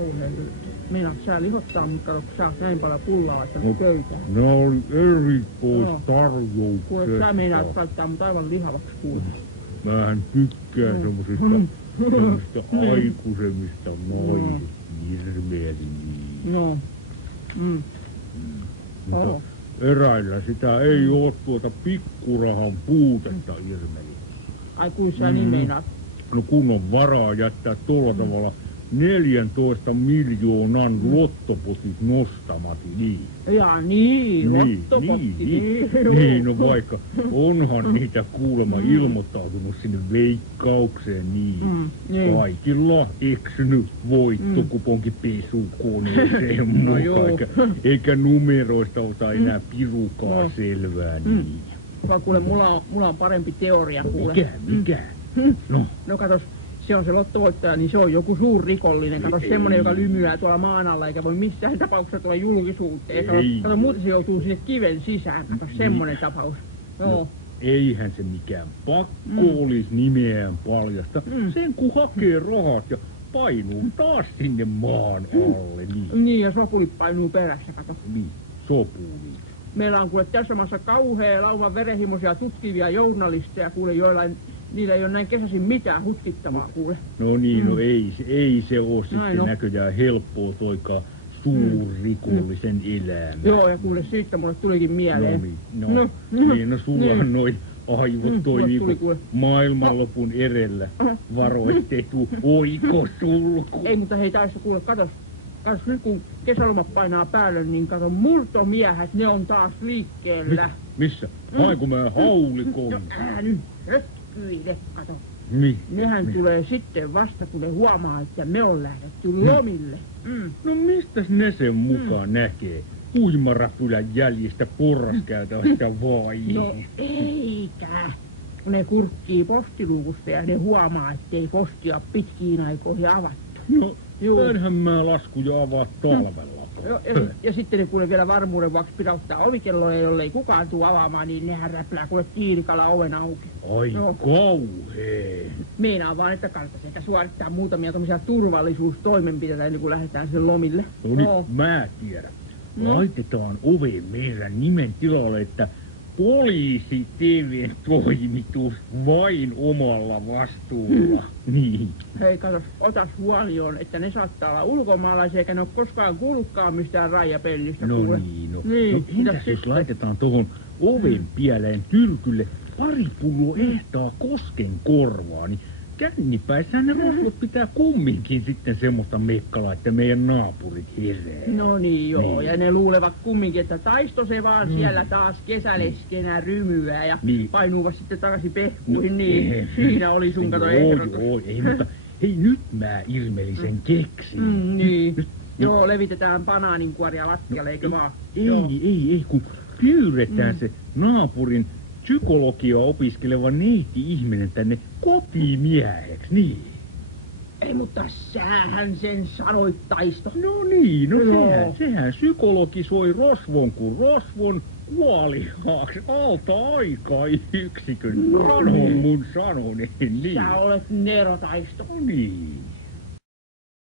kauhean juttu. Meinaat sä lihottaa, mutta kato, kun sä oot näin paljon pullaa laittanut köytään. Ne oli erikoistarjouksesta. Kuule, sä meinaat laittaa mut aivan lihavaksi, kuule. Mähän tykkään semmosista aikuisemmista naisista, hirveästi niin. No. Mutta eräillä sitä ei oo pikkurahan puutetta, Irmeli. Ai kuin sä niin meinaat? No kun on varaa jättää tuolla tavalla 14 miljoonan lottopotit nostamatta, niin. Jaa, niin, lottopotti. Niin, no vaikka onhan niitä kuulemma ilmoittautunut sinne veikkaukseen, niin. Kaikilla eksynyt voittokuponkin pesukoneeseen mukaan, eikä numeroista ota enää pirukaan selvää, niin. Kuule, mulla on parempi teoria, kuule. Mikä? No katos. Se on se lottovoittaja, niin se on joku suurrikollinen. Kato, semmonen, joka lymyää tuolla maan alla, eikä voi missään tapauksessa tulla julkisuuteen. Kato, muuten se joutuu sinne kiven sisään. Kato, semmonen tapaus. No, eihän se mikään pakko olisi nimeään paljasta. Sen kun hakee rahat ja painuu taas sinne maan alle. Niin, ja sopulit painuu perässä, kato. Niin, sopulit. Meillä on kuule tässä maassa kauhea lauma verenhimoisia tutkivia journalisteja, kuule, joilla niillä ei ole näin kesäisin mitään hutkittavaa, kuule. No niin, no ei se ole sitten näköjään helppoa toikaa suurrikollisen elämä. Joo, ja kuule, siitä mulle tulikin mieleen. No sullahan noi aivot toi niinku maailmanlopun erellä varoitettu oikosulku. Ei, mutta hei Taisto, kuule, katos nyt kun kesälomat painaa päälle, niin kato, murtomiehet, ne on taas liikkeellä. Missä? Hainko mä haulikon? No nyt, hötkyile, kato. Nehän tulee sitten vasta, kun ne huomaa, että me on lähdetty lomille. No mistäs ne sen mukaan näkee? Uimarapylän jäljistä porraskäytävästä vai? No eikä. Kun ne kurkkii postiluukusta ja ne huomaa, ettei postia pitkiin aikoihin avattu. No, enhän mä laskuja avaa talvella. Ja sitten ne kuule vielä varmuuden vuoksi pidauttaa ovikelloja, jollei kukaan tuu avaamaan, niin nehän räplää kuule tiirikalla oven auki. Ai kauhee. Meinaa vaan, että kannattaisi ehkä suorittaa muutamia tommosia turvallisuustoimenpiteitä ennen kuin lähdetään sen lomille. No niin, mä tiedän. Laitetaan oveen meidän nimen tilalle, että Poliisi TV:n toimitus vain omalla vastuulla. Niin. Hei, katos, otas huomioon, että ne saattaa olla ulkomaalaisia, eikä ne ole koskaan kuullutkaan mistään rajapellistä. No entäs jos laitetaan tohon oven pieleen tyrkylle pari pulloa ehtaa Koskenkorvaa, niin kännipäissään ne rosvot pitää kumminkin sitten semmoista mekkalaa, että meidän naapurit herää. No niin joo, ja ne luulevat kumminkin, että Taisto se vaan siellä taas kesäleskenä rymyää ja painuvat sitten takaisin pehkuihin, niin siinä oli sun kato ehdotus. Ei, mutta hei nyt mä Irmelisen keksin. Niin. Joo, levitetään banaaninkuoria lattialle, eikö vaan? Ei, kun pyydetään se naapurin psykologia opiskeleva neiti-ihminen tänne kotimieheksi, niin. Ei, mutta sähän sen sanoit, Taisto. No niin, sehän psykologisoi rosvon, kun rosvon kuolihaaksi alta aikaa yksikön. Sano mun sanoneen, niin. Sä olet Nero, Taisto. No niin.